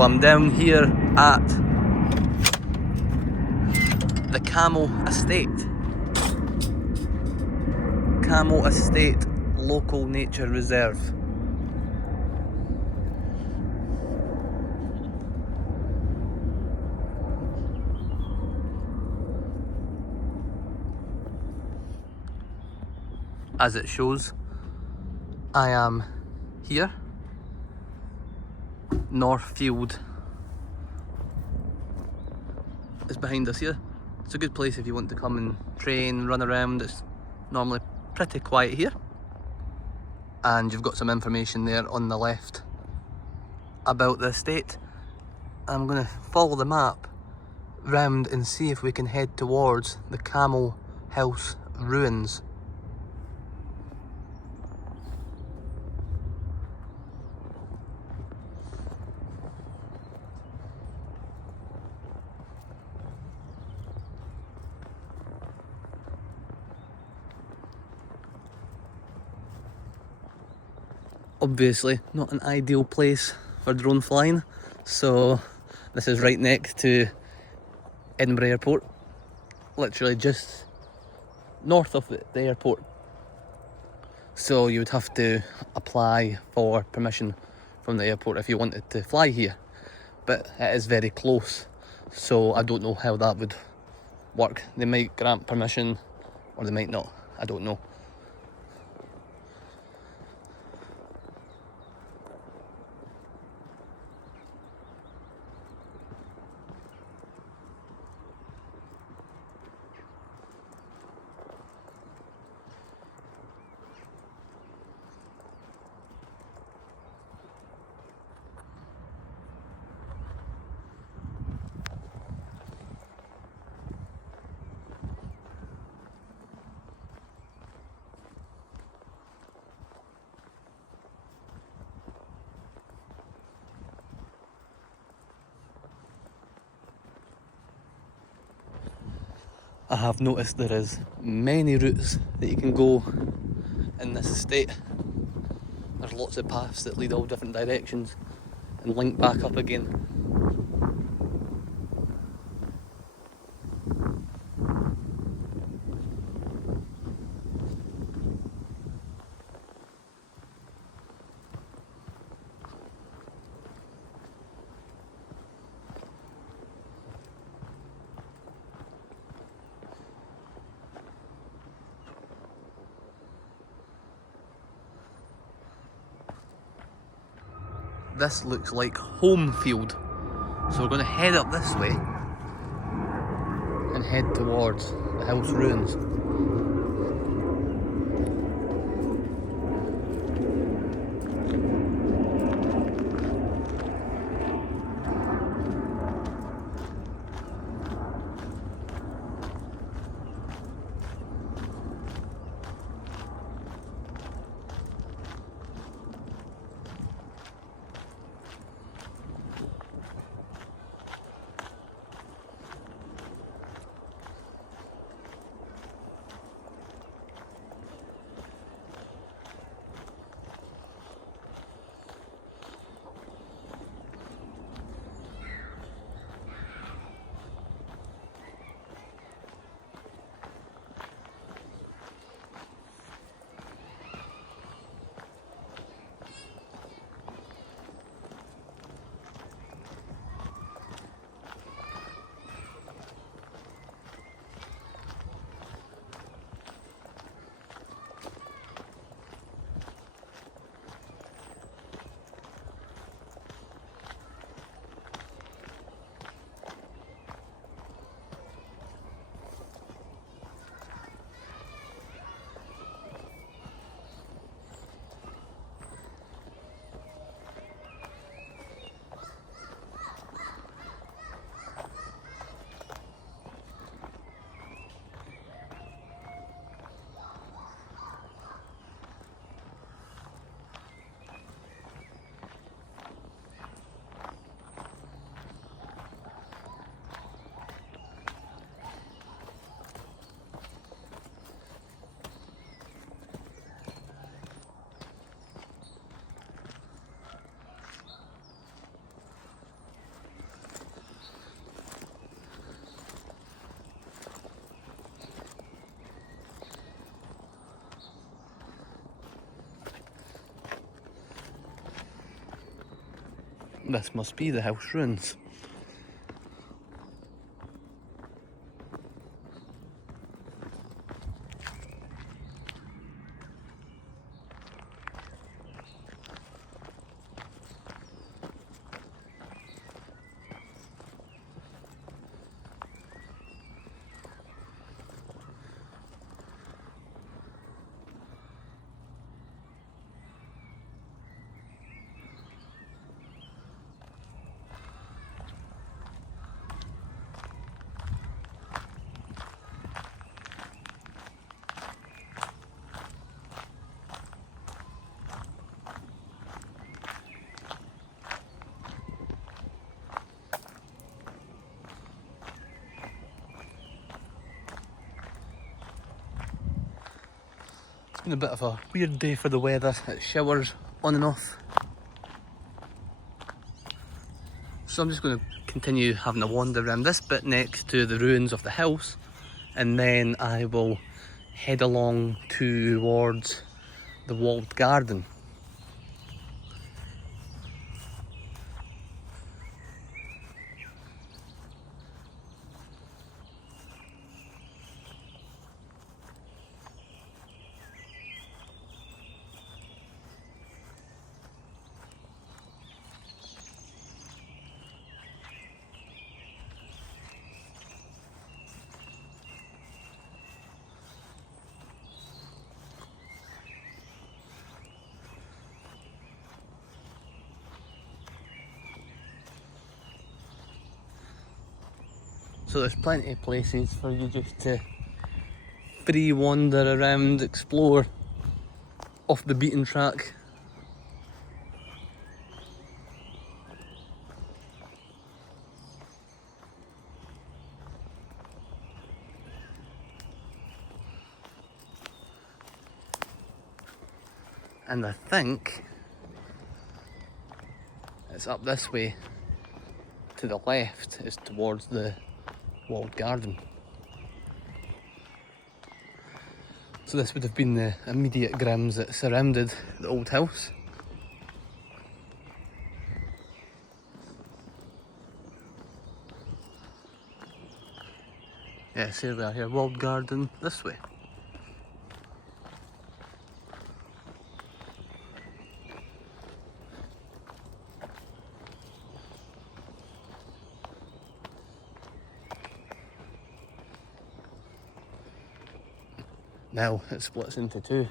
So I'm down here at the Cammo Estate. Cammo Estate Local Nature Reserve. As it shows, I am here. Northfield is behind us here. It's a good place if you want to come and train, run around. It's normally pretty quiet here. And you've got some information there on the left about the estate. I'm going to follow the map round and see if we can head towards the Cammo House ruins. Obviously not an ideal place for drone flying, so this is right next to Edinburgh Airport, literally just north of the airport. So you would have to apply for permission from the airport if you wanted to fly here, but it is very close, so I don't know how that would work. They might grant permission or they might not, I don't know. I have noticed there is many routes that you can go in this estate. There's lots of paths that lead all different directions and link back up again. This looks like home field, so we're going to head up this way and head towards the house ruins. This must be the house ruins. It's been a bit of a weird day for the weather. It showers on and off. So I'm just going to continue having a wander around this bit next to the ruins of the house, and then I will head along towards the walled garden. So there's plenty of places for you just to free wander around, explore off the beaten track. And I think it's up this way to the left, is towards the walled garden. So this would have been the immediate grounds that surrounded the old house. Yes, here we are, here, walled garden this way. Now it splits into two.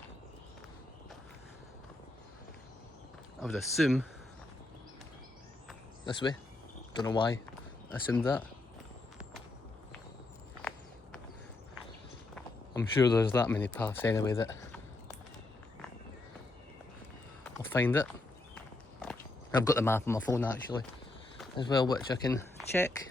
I would assume this way. Don't know why I assumed that. I'm sure there's that many paths anyway that I'll find it. I've got the map on my phone actually as well, which I can check.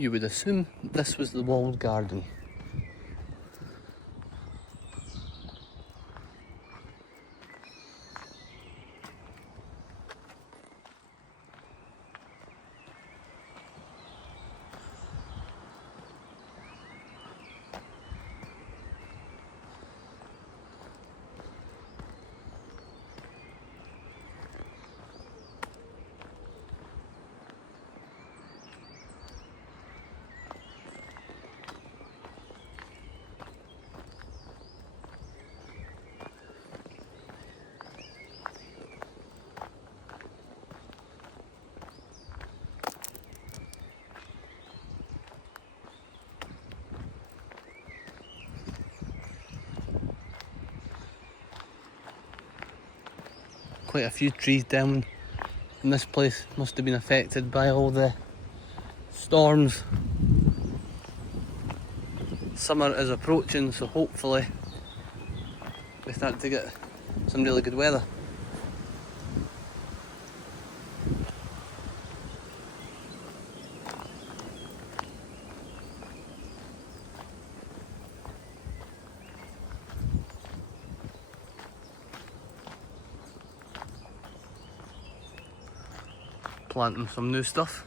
You would assume this was the walled garden. Quite a few trees down in this place must have been affected by all the storms. Summer is approaching, so hopefully we start to get some really good weather. Planting some new stuff.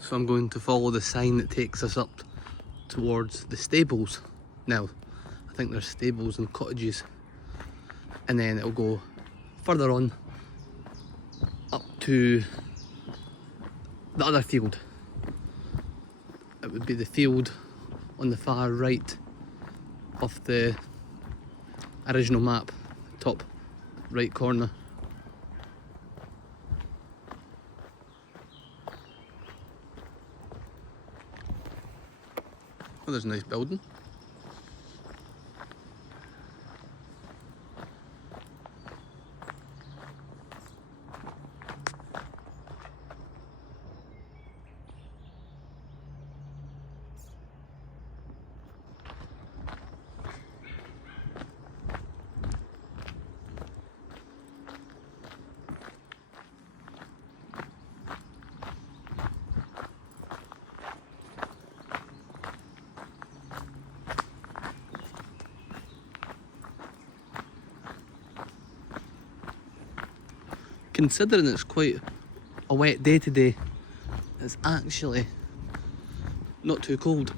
So I'm going to follow the sign that takes us up towards the stables. Now, I think there's stables and cottages, and then it'll go further on up to the other field. It would be the field on the far right of the original map, top right corner. Oh, there's a nice building. Considering it's quite a wet day today, it's actually not too cold.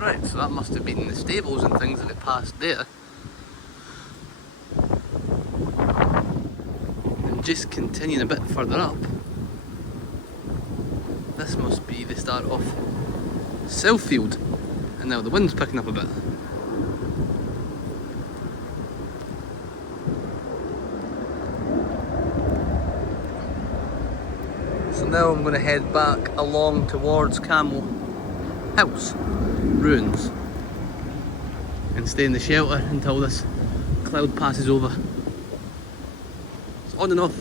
Right, so that must have been the stables and things that we passed there. And just continuing a bit further up, this must be the start of Southfield. And now the wind's picking up a bit. So now I'm going to head back along towards Cammo House ruins and stay in the shelter until this cloud passes over. It's on and off.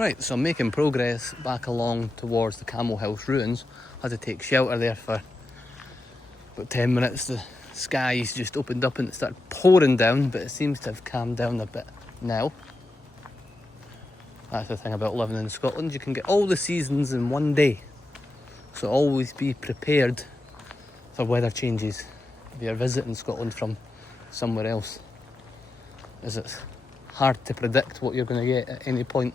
Right, so I'm making progress back along towards the Cammo House ruins. Had to take shelter there for about 10 minutes. The skies just opened up and it started pouring down, but it seems to have calmed down a bit now. That's the thing about living in Scotland, you can get all the seasons in one day. So always be prepared for weather changes if you're visiting Scotland from somewhere else, as it's hard to predict what you're going to get at any point.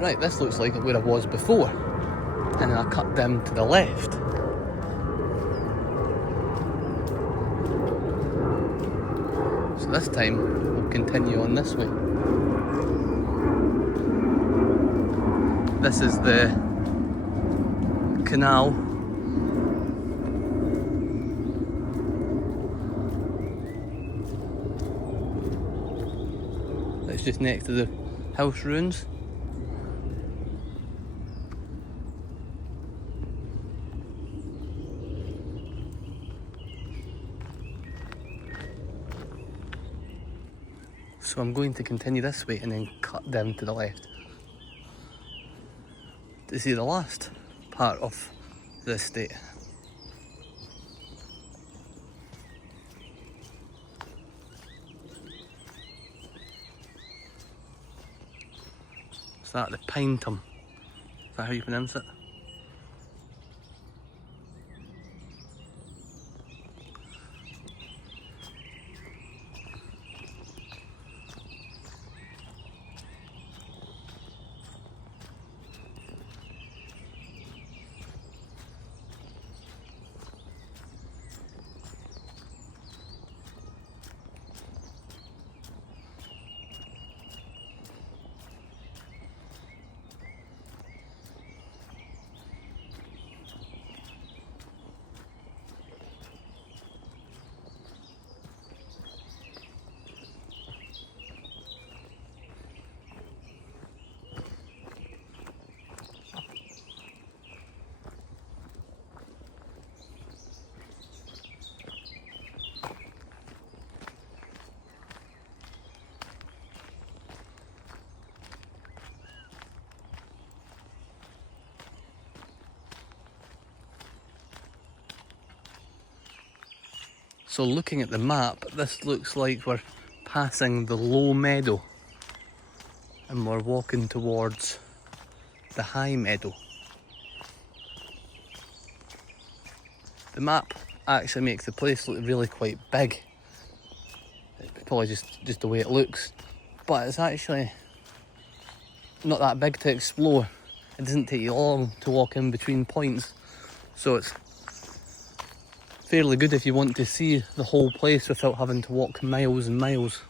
Right, this looks like where I was before, and then I cut down to the left. So this time we'll continue on this way. This is the canal. It's just next to the house ruins. So I'm going to continue this way and then cut down to the left to see the last part of the estate. Is that the Pine Tum? Is that how you pronounce it? So looking at the map, this looks like we're passing the low meadow and we're walking towards the high meadow. The map actually makes the place look really quite big. It's probably just the way it looks, but it's actually not that big to explore. It doesn't take you long to walk in between points, so it's fairly good if you want to see the whole place without having to walk miles and miles.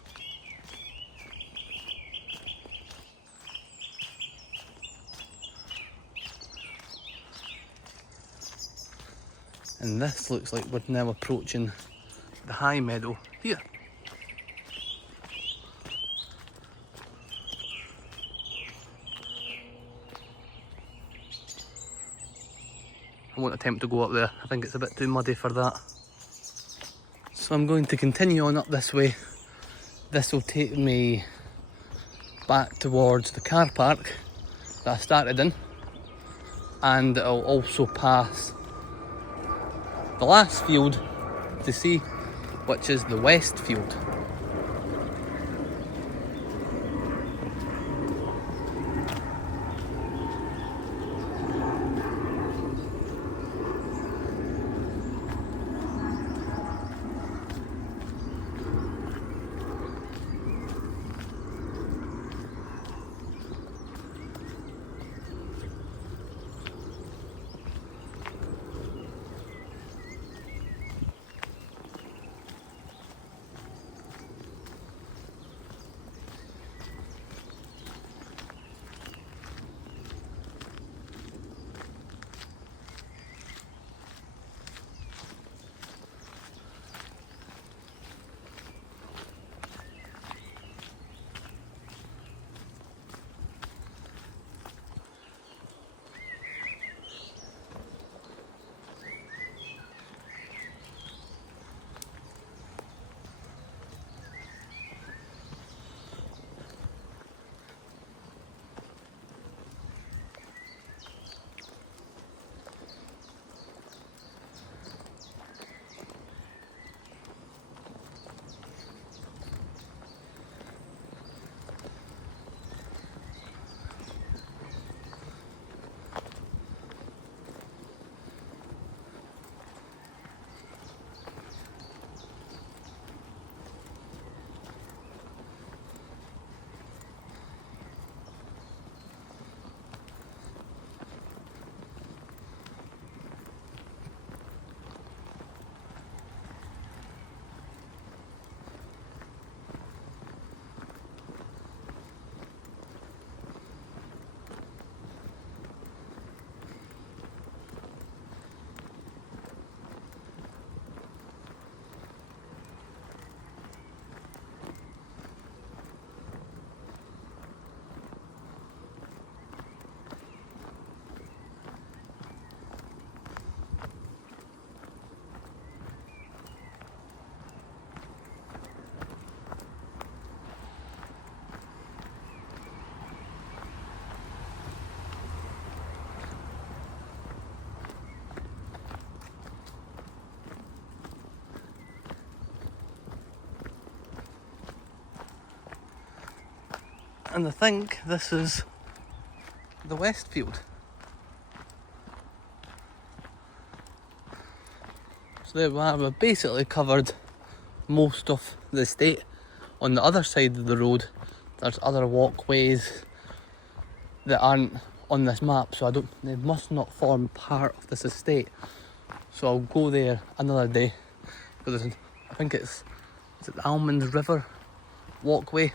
And this looks like we're now approaching the high meadow here. I won't attempt to go up there. I think it's a bit too muddy for that. So I'm going to continue on up this way. This will take me back towards the car park that I started in, and it'll also pass the last field to see, which is the west field. And I think this is the Westfield. So there we have, we've basically covered most of the estate. On the other side of the road, there's other walkways that aren't on this map, so they must not form part of this estate. So I'll go there another day. So I think is it the Almond River walkway?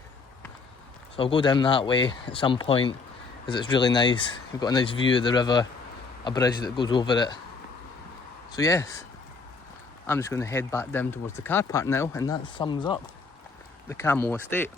So I'll go down that way at some point, because it's really nice. You've got a nice view of the river, a bridge that goes over it. So yes, I'm just going to head back down towards the car park now, and that sums up the Cammo estate.